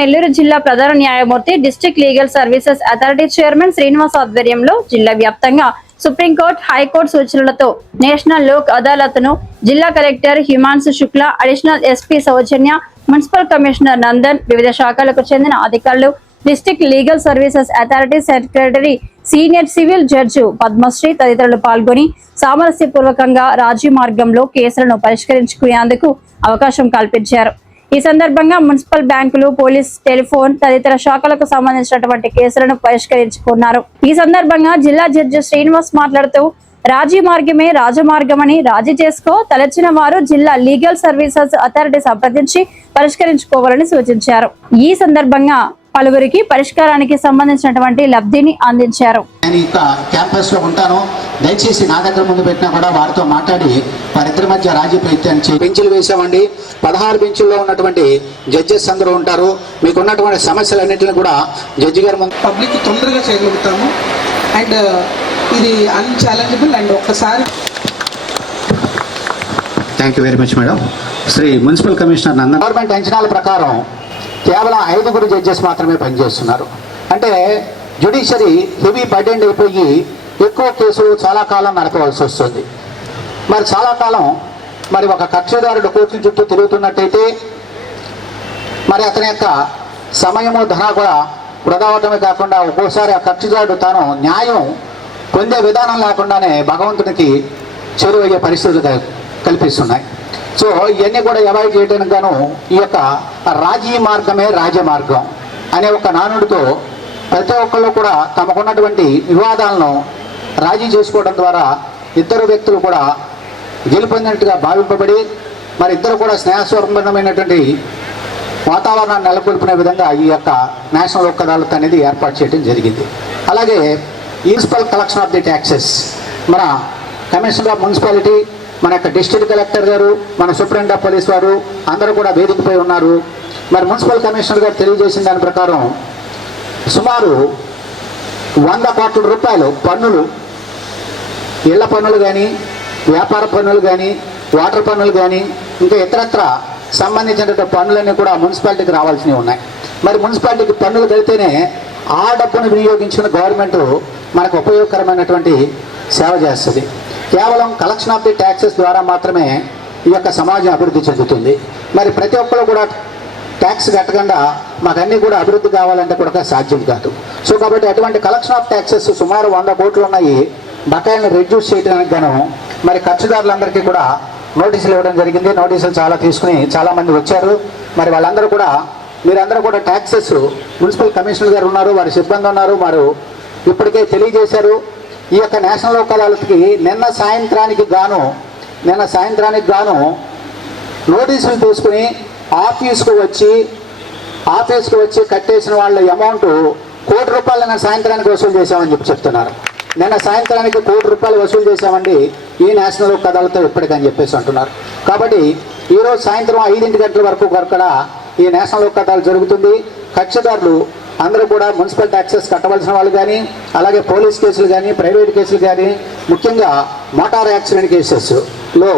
నెల్లూరు జిల్లా ప్రధాన న్యాయమూర్తి district legal services authority chairman Srinivas ఆధ్వర్యంలో జిల్లా వ్యాప్తంగా సుప్రీంకోర్టు, హైకోర్టు సూచనలతో నేషనల్ లోక్ అదాలత్ ను జిల్లా collector Himanshu Shukla, additional SP Soujanya, municipal commissioner Nandan, వివిధ శాఖలకు చెందిన అధికారులు, district legal services authority secretary, senior civil judge Padmasri తదితరులు పాల్గొని సామరస్యపూర్వకంగా రాజీ మార్గంలో కేసులను పరిష్కరించుకునేందుకు అవకాశం కల్పించారు. ఈ సందర్భంగా మున్సిపల్ బ్యాంకులు, పోలీస్, టెలిఫోన్ తదితర శాఖలకు సంబంధించినటువంటి కేసులను పరిష్కరించుకున్నారు. ఈ సందర్భంగా జిల్లా జడ్జి శ్రీనివాస్ మాట్లాడుతూ, రాజీ మార్గమే రాజమార్గమని, రాజీ చేసుకో తలచిన వారు జిల్లా లీగల్ సర్వీసెస్ అథారిటీ సంప్రదించి పరిష్కరించుకోవాలని సూచించారు. ఈ సందర్భంగా పలువురికి పరిష్కారానికి సంబంధించినటువంటి లబ్ధిని అందించారు. నేను ఇంకా క్యాంపస్ లో ఉంటాను, దయచేసి నా దగ్గర ముందు పెట్టినా కూడా వారితో మాట్లాడి వారిద్దరి మధ్య రాజీ ప్రయత్నం బెంచులు వేసామండి. 16 బెంచుల్లో ఉన్నటువంటి జడ్జెస్ అందరూ ఉంటారు. మీకు ఉన్నటువంటి సమస్యలన్నింటినీ కూడా జడ్జి గారు పబ్లిక్ తొందరగా చేయగలుగుతాము. అండ్ ఇది అన్ఛాలెంజబుల్. అండ్ ఒక్కసారి thank you very much madam. Shri municipal commissioner Nandan, government అంచనాల ప్రకారం కేవలం 5 జడ్జెస్ మాత్రమే పనిచేస్తున్నారు. అంటే జ్యుడిషియరీ హెవీ బర్డెన్ అయిపోయి ఎక్కువ కేసులు చాలా కాలం నడపవలసి వస్తుంది. మరి చాలా కాలం మరి ఒక కక్షిదారుడు కోర్టు చుట్టూ తిరుగుతున్నట్టయితే మరి అతని యొక్క సమయము, ధన కూడా వృధా అవటమే కాకుండా ఒక్కోసారి ఆ కక్షిదారుడు తాను న్యాయం పొందే విధానం లేకుండానే భగవంతునికి చేరువయ్యే పరిస్థితులు కల్పిస్తున్నాయి. సో ఇవన్నీ కూడా అవాయిడ్ చేయడానికి గాను ఈ యొక్క రాజీ మార్గమే రాజమార్గం అనే ఒక నానుడితో ప్రతి ఒక్కళ్ళు కూడా తమకున్నటువంటి వివాదాలను రాజీ చేసుకోవడం ద్వారా ఇద్దరు వ్యక్తులు కూడా గెలుపొందినట్టుగా భావింపబడి మరి ఇద్దరు కూడా స్నేహస్వరంభమైనటువంటి వాతావరణాన్ని నెలకొల్పునే విధంగా ఈ యొక్క నేషనల్ లోక్ అదాలత్ అనేది ఏర్పాటు చేయడం జరిగింది. అలాగే municipal collection of the taxes, మన కమిషనర్ ఆఫ్ మున్సిపాలిటీ, మన యొక్క డిస్ట్రిక్ట్ కలెక్టర్ గారు, మన సూపరింటెండెంట్ ఆఫ్ పోలీస్ వారు అందరూ కూడా వేదికపై ఉన్నారు. మరి మున్సిపల్ కమిషనర్ గారు తెలియజేసిన దాని ప్రకారం సుమారు 100 కోట్ల రూపాయలు పన్నులు, ఇళ్ల పన్నులు కానీ, వ్యాపార పన్నులు కానీ, వాటర్ పన్నులు కానీ, ఇంకా ఇతరత్ర సంబంధించినటువంటి పన్నులన్నీ కూడా మున్సిపాలిటీకి రావాల్సినవి ఉన్నాయి. మరి మున్సిపాలిటీకి పన్నులు కడితేనే ఆ డబ్బును వినియోగించుకున్న గవర్నమెంట్ మనకు ఉపయోగకరమైనటువంటి సేవ చేస్తుంది. కేవలం కలెక్షన్ ఆఫ్ ది ట్యాక్సెస్ ద్వారా మాత్రమే ఈ యొక్క సమాజం అభివృద్ధి చెందుతుంది. మరి ప్రతి ఒక్కరు కూడా ట్యాక్స్ కట్టకుండా మాకు అన్నీ కూడా అభివృద్ధి కావాలంటే కూడా సాధ్యం కాదు. సో కాబట్టి అటువంటి కలెక్షన్ ఆఫ్ ట్యాక్సెస్ సుమారు 100 కోట్లు ఉన్నాయి. బకాయిలను రెడ్యూస్ చేయడానికి గాను మరి ఖర్చుదారులందరికీ కూడా నోటీసులు ఇవ్వడం జరిగింది. నోటీసులు చాలా తీసుకుని చాలామంది వచ్చారు. మరి వాళ్ళందరూ కూడా మీరందరూ కూడా ట్యాక్సెస్, మున్సిపల్ కమిషనర్ గారు ఉన్నారు, వారి సిబ్బంది ఉన్నారు, వారు ఇప్పటికే తెలియజేశారు. ఈ యొక్క నేషనల్ లోక్ అదాలత్కి నిన్న సాయంత్రానికి గాను నోటీసులు తీసుకుని ఆఫీస్కు వచ్చి కట్టేసిన వాళ్ళ అమౌంట్ ₹1 నిన్న సాయంత్రానికి వసూలు చేశామని చెప్తున్నారు. నిన్న సాయంత్రానికి ₹1 వసూలు చేశామండి ఈ నేషనల్ లోక్ అదాలత్ ఇప్పటికని చెప్పేసి అంటున్నారు. కాబట్టి ఈరోజు సాయంత్రం 5 గంటల వరకు కూడా ఈ నేషనల్ లోక్ అదాలత్ జరుగుతుంది. కక్షిదారులు అందరూ కూడా మున్సిపల్ ట్యాక్సెస్ కట్టవలసిన వాళ్ళు కానీ, అలాగే పోలీస్ కేసులు కానీ, ప్రైవేట్ కేసులు కానీ, ముఖ్యంగా మోటార్ యాక్సిడెంట్ కేసెస్లో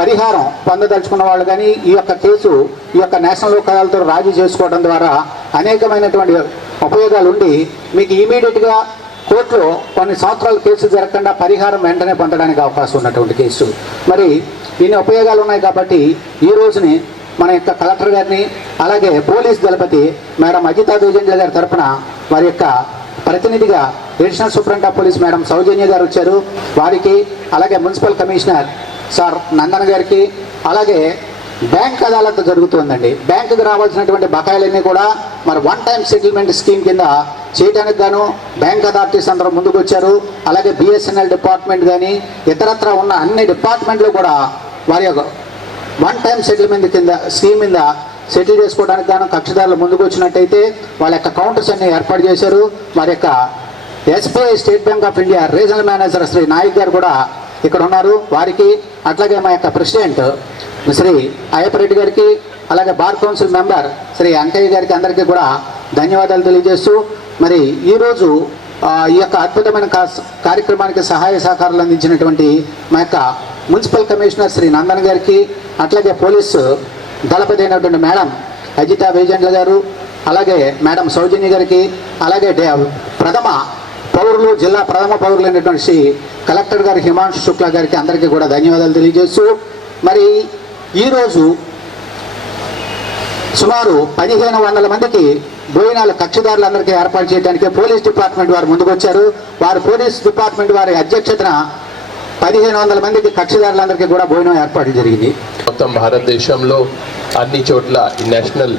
పరిహారం పొందదలుచుకున్న వాళ్ళు కానీ ఈ యొక్క నేషనల్ లోక్ అదాలత్తో రాజీ చేసుకోవడం ద్వారా అనేకమైనటువంటి ఉపయోగాలు ఉండి మీకు ఇమీడియట్గా కోర్టులో కొన్ని సంవత్సరాల కేసు జరగకుండా పరిహారం వెంటనే పొందడానికి అవకాశం ఉన్నటువంటి కేసు. మరి ఇన్ని ఉపయోగాలు ఉన్నాయి కాబట్టి ఈ రోజుని మన యొక్క కలెక్టర్ గారిని, అలాగే పోలీస్ దళపతి మేడం అజితా వేజెండ్ల గారి తరఫున వారి యొక్క ప్రతినిధిగా additional superintendent of police madam Soujanya గారు వచ్చారు. వారికి, అలాగే మున్సిపల్ కమిషనర్ సార్ నందన్ గారికి, అలాగే బ్యాంక్ అదాలత్ జరుగుతుందండి. బ్యాంకుకి రావాల్సినటువంటి బకాయిలన్నీ కూడా మరి 1 టైం సెటిల్మెంట్ స్కీమ్ కింద చేయడానికి గాను బ్యాంక్ అథారిటీస్ అందరూ ముందుకు వచ్చారు. అలాగే BSNL డిపార్ట్మెంట్ కానీ ఇతరత్ర ఉన్న అన్ని డిపార్ట్మెంట్లు కూడా వారి యొక్క 1 టైం సెటిల్మెంట్ కింద స్కీమ్ మీద సెటిల్ చేసుకోవడానికి గాను కక్షిదారులు ముందుకు వచ్చినట్టయితే వాళ్ళ యొక్క కౌంటర్స్ అన్ని ఏర్పాటు చేశారు. వారి యొక్క SBI state bank of India regional manager Shri Nayak garu కూడా ఇక్కడ ఉన్నారు. వారికి, అట్లాగే మా యొక్క ప్రెసిడెంట్ శ్రీ అయ్యప్పరెడ్డి గారికి, అలాగే bar council member Shri Ankaiah గారికి అందరికీ కూడా ధన్యవాదాలు తెలియజేస్తూ మరి ఈరోజు ఈ యొక్క అద్భుతమైన కార్యక్రమానికి సహాయ సహకారాలు అందించినటువంటి మా యొక్క మున్సిపల్ కమిషనర్ శ్రీ నందన్ గారికి, అట్లాగే పోలీసు దళపతి అయినటువంటి మేడం అజితా వేజెండ్ల గారు, అలాగే మేడం సౌజన్య గారికి, అలాగే జిల్లా ప్రథమ పౌరులు అయినటువంటి శ్రీ కలెక్టర్ గారు హిమాంశు శుక్లా గారికి అందరికీ కూడా ధన్యవాదాలు తెలియజేస్తూ, మరి ఈరోజు సుమారు 1500 మందికి భోజనాలు కక్షిదారులందరికీ ఏర్పాటు చేయడానికి పోలీస్ డిపార్ట్మెంట్ వారు ముందుకొచ్చారు. పోలీస్ డిపార్ట్మెంట్ వారి అధ్యక్షతన 1500 మందికి కక్షిదారులందరికీ కూడా భోజనం ఏర్పాటు జరిగింది. మొత్తం భారతదేశంలో అన్ని చోట్ల ఈ నేషనల్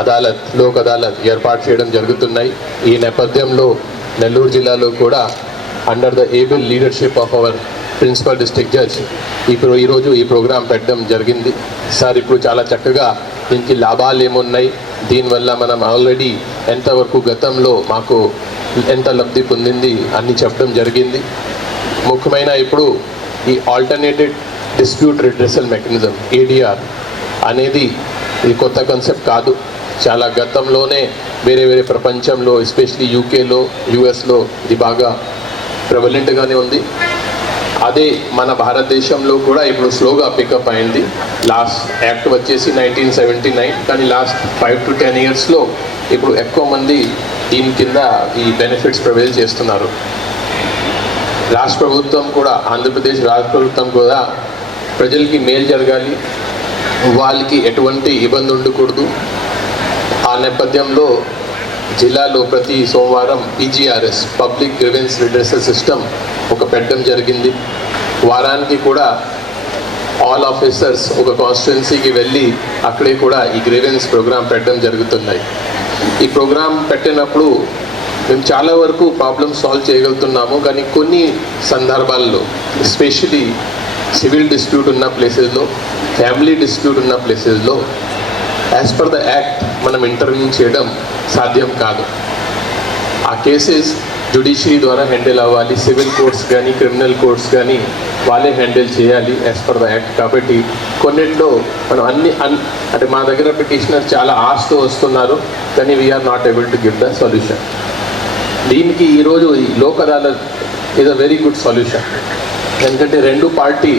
అదాలత్, లోక్ అదాలత్ ఏర్పాటు చేయడం జరుగుతున్నాయి. ఈ నేపథ్యంలో నెల్లూరు జిల్లాలో కూడా under the able leadership of our principal district judge ఈరోజు ఈ ప్రోగ్రాం పెట్టడం జరిగింది. సార్ ఇప్పుడు చాలా చక్కగా దీనికి లాభాలు ఏమున్నాయి, దీనివల్ల మనం ఆల్రెడీ ఎంతవరకు గతంలో మాకు ఎంత లబ్ధి పొందింది అన్ని చెప్పడం జరిగింది. ముఖ్యమైన ఇప్పుడు ఈ alternated dispute redressal mechanism ADR అనేది ఇది కొత్త కాన్సెప్ట్ కాదు. చాలా గతంలోనే వేరే ప్రపంచంలో ఎస్పెషలీ UKలో, USలో ఇది బాగా ప్రెవలెంట్గానే ఉంది. అదే మన భారతదేశంలో కూడా ఇప్పుడు స్లోగా పికప్ అయింది. లాస్ట్ యాక్ట్ వచ్చేసి 1979, కానీ లాస్ట్ 5 to 10 yearsలో ఇప్పుడు ఎక్కువ మంది దీని కింద ఈ బెనిఫిట్స్ ప్రొవైల్ చేస్తున్నారు. రాష్ట్ర ప్రభుత్వం కూడా, ఆంధ్రప్రదేశ్ రాష్ట్ర ప్రభుత్వం కూడా ప్రజలకి మేలు జరగాలి, వాళ్ళకి ఎటువంటి ఇబ్బంది ఉండకూడదు. ఆ నేపథ్యంలో జిల్లాలో ప్రతి సోమవారం PGRS public grievance redressal system ఒక పెట్టడం జరిగింది. వారానికి కూడా ఆల్ ఆఫీసర్స్ ఒక కాన్స్టిట్యున్సీకి వెళ్ళి అక్కడే కూడా ఈ గ్రీవెన్స్ ప్రోగ్రాం పెట్టడం జరుగుతున్నాయి. ఈ ప్రోగ్రాం పెట్టినప్పుడు మేము చాలా వరకు ప్రాబ్లమ్స్ సాల్వ్ చేయగలుగుతున్నాము, కానీ కొన్ని సందర్భాల్లో ఎస్పెషలీ సివిల్ డిస్ప్యూట్ ఉన్న ప్లేసెస్లో, ఫ్యామిలీ డిస్ప్యూట్ ఉన్న ప్లేసెస్లో యాజ్ పర్ ద యాక్ట్ మనం ఇంటర్వ్యూ చేయడం సాధ్యం కాదు. ఆ కేసెస్ జ్యుడిషియరీ ద్వారా హ్యాండిల్ అవ్వాలి. సివిల్ కోర్ట్స్ కానీ క్రిమినల్ కోర్ట్స్ కానీ వాళ్ళే హ్యాండిల్ చేయాలి యాజ్ పర్ ద యాక్ట్. కాబట్టి కొన్నిట్లో మనం అంటే మా దగ్గర పిటిషనర్ చాలా ఆశతో వస్తున్నారు, కానీ we are not able to give the solution. దీనికి ఈరోజు ఈ Lok Adalat is a very good solution. ఎందుకంటే రెండు పార్టీ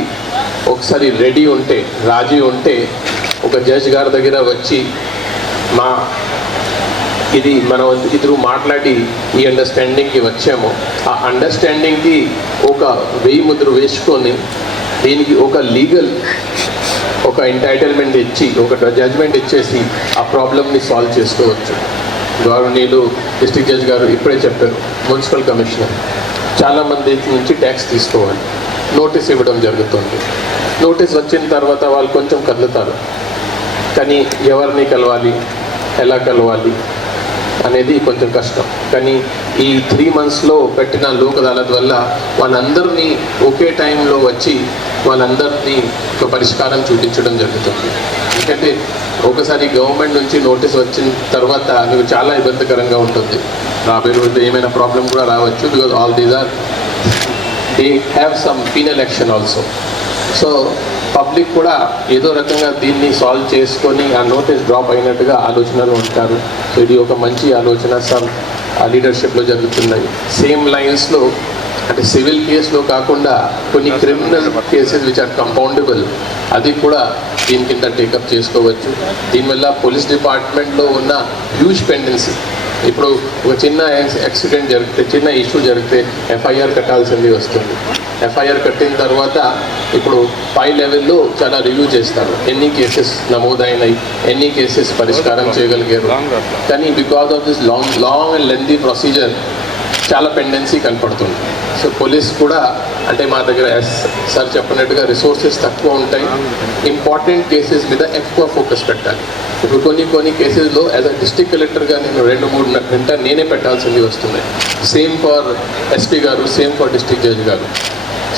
ఒకసారి రెడీ ఉంటే, రాజీ ఉంటే, ఒక జడ్జ్ గారి దగ్గర వచ్చి ఇది మనం ఇద్దరు మాట్లాడి ఈ అండర్స్టాండింగ్కి వచ్చాము, ఆ అండర్స్టాండింగ్కి ఒక 1000 ముద్ర వేసుకొని దీనికి ఒక లీగల్ ఒక ఎంటైటిల్మెంట్ ఇచ్చి, ఒక జడ్జ్మెంట్ ఇచ్చేసి ఆ ప్రాబ్లమ్ని సాల్వ్ చేసుకోవచ్చు. గవర్నీలు డిస్ట్రిక్ట్ జడ్జ్ గారు ఇప్పుడే చెప్పారు, మున్సిపల్ కమిషనర్ చాలామంది నుంచి ట్యాక్స్ తీసుకోవాలి, నోటీస్ ఇవ్వడం జరుగుతుంది. నోటీస్ వచ్చిన తర్వాత వాళ్ళు కొంచెం కదులుతారు, కానీ ఎవరిని కలవాలి, ఎలా కలవాలి అనేది కొంచెం కష్టం. కానీ ఈ 3 monthsలో పెట్టిన లోక్ అదాలత్ వల్ల వాళ్ళందరినీ ఒకే టైంలో వచ్చి వాళ్ళందరినీ ఒక పరిష్కారం చూపించడం జరుగుతుంది. ఎందుకంటే ఒకసారి గవర్నమెంట్ నుంచి నోటీస్ వచ్చిన తర్వాత మీకు చాలా ఇబ్బందికరంగా ఉంటుంది. రాబోయే రోజు ఏమైనా ప్రాబ్లం కూడా రావచ్చు, because all these are they have some penal action also. So public కూడా ఏదో రకంగా దీన్ని సాల్వ్ చేసుకొని ఆ నోటీస్ డ్రాప్ అయినట్టుగా ఆలోచనలు ఉంటారు. సో ఇది ఒక మంచి ఆలోచన సార్ లీడర్షిప్లో జరుగుతున్నాయి. సేమ్ లైన్స్లో అంటే సివిల్ కేసులో కాకుండా కొన్ని criminal cases which are compoundable, అది కూడా దీని కింద టేకప్ చేసుకోవచ్చు. దీనివల్ల పోలీస్ డిపార్ట్మెంట్లో ఉన్న హ్యూజ్ పెండెన్సీ, ఇప్పుడు ఒక చిన్న యాక్సిడెంట్ జరిగితే, చిన్న ఇష్యూ జరిగితే FIR కట్టాల్సింది వస్తుంది. FIR కట్టిన తర్వాత ఇప్పుడు పై లెవెల్లో చాలా రివ్యూ చేస్తారు, ఎన్ని కేసెస్ నమోదైనాయి, ఎన్ని కేసెస్ పరిష్కారం చేయగలిగారు. కానీ because of this long and lengthy procedure చాలా పెండెన్సీ కనపడుతుంది. సో పోలీస్ కూడా అంటే మా దగ్గర సార్ చెప్పినట్టుగా రిసోర్సెస్ తక్కువ ఉంటాయి, ఇంపార్టెంట్ కేసెస్ మీద ఎక్కువ ఫోకస్ పెట్టాలి. ఇప్పుడు కొన్ని కేసెస్లో యాజ్ అ డిస్ట్రిక్ట్ కలెక్టర్గా నేను 2-3 గంటలు నేనే పెట్టాల్సింది వస్తుంది. Same for SP garu, same for district judge garu.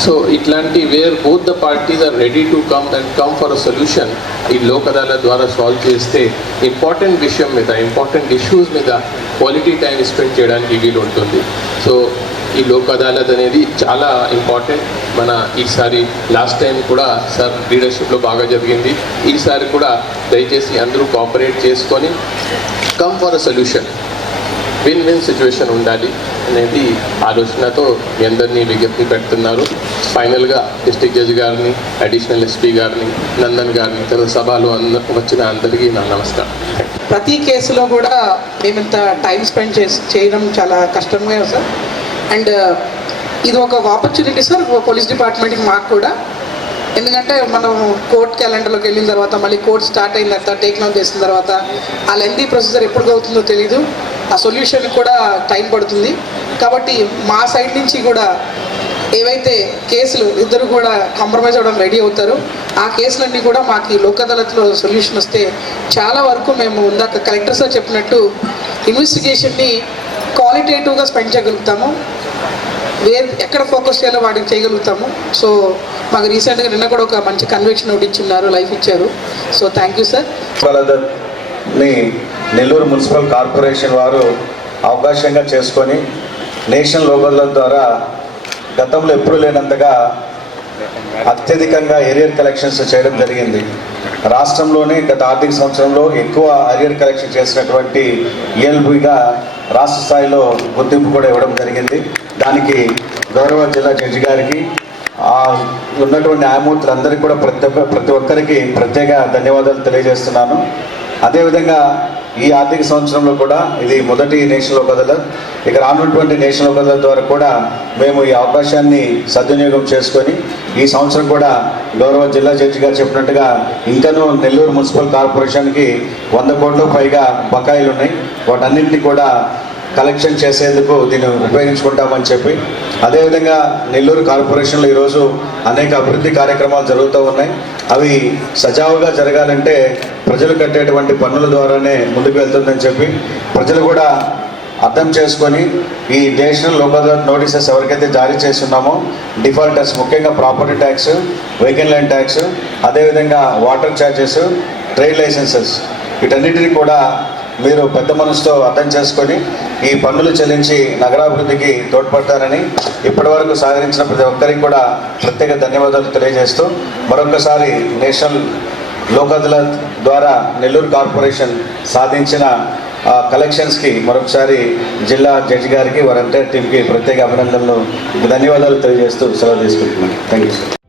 So ఇట్లాంటి where both the parties are ready to come for a solution ఈ లోక్ అదాలత్ ద్వారా సాల్వ్ చేస్తే ఇంపార్టెంట్ విషయం మీద, ఇంపార్టెంట్ ఇష్యూస్ మీద క్వాలిటీ టైం స్పెండ్ చేయడానికి వీలు ఉంటుంది. సో ఈ లోక్ అదాలత్ అనేది చాలా ఇంపార్టెంట్. మన ఈసారి లాస్ట్ టైం కూడా సార్ లీడర్షిప్లో బాగా జరిగింది. ఈసారి కూడా దయచేసి అందరూ కోఆపరేట్ చేసుకొని come for a solution. Win win situation ఉండాలి అనేది ఆలోచనతో మీ అందరినీ విజ్ఞప్తి పెడుతున్నారు. ఫైనల్గా డిస్ట్రిక్ట్ జడ్జి గారిని, అడిషనల్ ఎస్పీ గారిని, నందన్ గారిని, ఇతర సభలు వచ్చిన అందరికీ నా నమస్కారం. ప్రతి కేసులో కూడా మేము ఇంత టైం స్పెండ్ చేయడం చాలా కష్టంగా సార్. అండ్ ఇది ఒక ఆపర్చునిటీ సార్ పోలీస్ డిపార్ట్మెంట్కి మాకు కూడా. ఎందుకంటే మనం కోర్ట్ క్యాలెండర్లోకి వెళ్ళిన తర్వాత మళ్ళీ కోర్ట్ స్టార్ట్ అయిన తర్వాత టేక్ డౌన్ చేసిన తర్వాత ఆ లెందీ ప్రొసీజర్ ఎప్పుడు అవుతుందో తెలీదు. ఆ సొల్యూషన్ కూడా టైం పడుతుంది. కాబట్టి మా సైడ్ నుంచి కూడా ఏవైతే కేసులు ఇద్దరు కూడా కాంప్రమైజ్ అవ్వడం రెడీ అవుతారో ఆ కేసులన్నీ కూడా మాకు ఈ లోక్ అదాలత్లో సొల్యూషన్ వస్తే చాలా వరకు మేము ఇందాక కలెక్టర్ సార్ చెప్పినట్టు ఇన్వెస్టిగేషన్ని క్వాలిటేటివ్గా స్పెండ్ చేయగలుగుతాము. ఎక్కడ ఫోకస్ చేయాలో వాటికి చేయగలుగుతాము. సో మాకు రీసెంట్గా నిన్న కూడా ఒక మంచి కన్వెక్షన్ ఒకటి ఇచ్చిన్నారు, లైఫ్ ఇచ్చారు. So thank you sir. Nellore municipal corporation వారు అవకాశంగా చేసుకొని నేషనల్ లోక్ అదాలత్ ద్వారా గతంలో ఎప్పుడూ లేనంతగా అత్యధికంగా ఏరియర్ కలెక్షన్స్ చేయడం జరిగింది. రాష్ట్రంలోనే గత ఆర్థిక సంవత్సరంలో ఎక్కువ ఏరియర్ కలెక్షన్ చేసినటువంటి ఈఎల్బిగా రాష్ట్ర స్థాయిలో గుర్తింపు కూడా ఇవ్వడం జరిగింది. దానికి గౌరవ జిల్లా జడ్జి గారికి ఉన్నటువంటి న్యాయమూర్తులందరికీ కూడా ప్రతి ఒక్కరికి ప్రత్యేక ధన్యవాదాలు తెలియజేస్తున్నాను. అదేవిధంగా ఈ ఆర్థిక సంవత్సరంలో కూడా ఇది మొదటి నేషనల్ లోక్ అదాలత్. ఇక రానున్నటువంటి నేషనల్ లోక్ అదాలత్ ద్వారా కూడా మేము ఈ అవకాశాన్ని సద్వినియోగం చేసుకొని ఈ సంవత్సరం కూడా గౌరవ జిల్లా జడ్జి గారు చెప్పినట్టుగా ఇంకనూ నెల్లూరు మున్సిపల్ కార్పొరేషన్కి 100 కోట్లకు పైగా బకాయిలు ఉన్నాయి. వాటన్నింటినీ కూడా కలెక్షన్ చేసేందుకు దీన్ని ఉపయోగించుకుంటామని చెప్పి, అదేవిధంగా నెల్లూరు కార్పొరేషన్లో ఈరోజు అనేక అభివృద్ధి కార్యక్రమాలు జరుగుతూ ఉన్నాయి. అవి సజావుగా జరగాలంటే ప్రజలు కట్టేటువంటి పన్నుల ద్వారానే ముందుకు వెళ్తుందని చెప్పి ప్రజలు కూడా అర్థం చేసుకొని ఈ నేషనల్ లోక్ అదాలత్ నోటీసెస్ ఎవరికైతే జారీ చేస్తున్నామో డిఫాల్టర్స్, ముఖ్యంగా property tax, vehicle land tax, అదేవిధంగా వాటర్ ఛార్జెస్, ట్రేడ్ లైసెన్సెస్, వీటన్నిటిని కూడా మీరు పెద్ద మనసుతో అర్థం చేసుకొని ఈ పన్నులు చెల్లించి నగరాభివృద్ధికి తోడ్పడతారని ఇప్పటివరకు సహకరించిన ప్రతి ఒక్కరికి కూడా ప్రత్యేక ధన్యవాదాలు తెలియజేస్తూ మరొకసారి నేషనల్ లోక్ అదాలత్ ద్వారా నెల్లూరు కార్పొరేషన్ సాధించిన కలెక్షన్స్కి మరొకసారి జిల్లా జడ్జి గారికి, వారి ఎంటైర్ టీంకి ప్రత్యేక అభినందనలు, ధన్యవాదాలు తెలియజేస్తూ సెలవు తీసుకుంటున్నాను. Thank you sir.